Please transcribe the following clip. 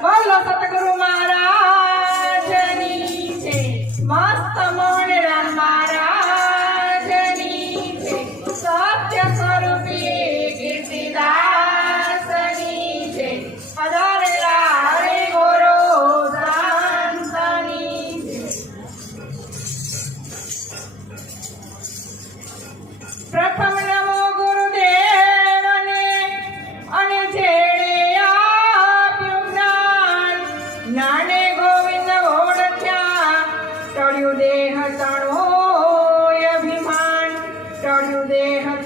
Baila Santa Guruma! देह तणो अभिमान करयु देह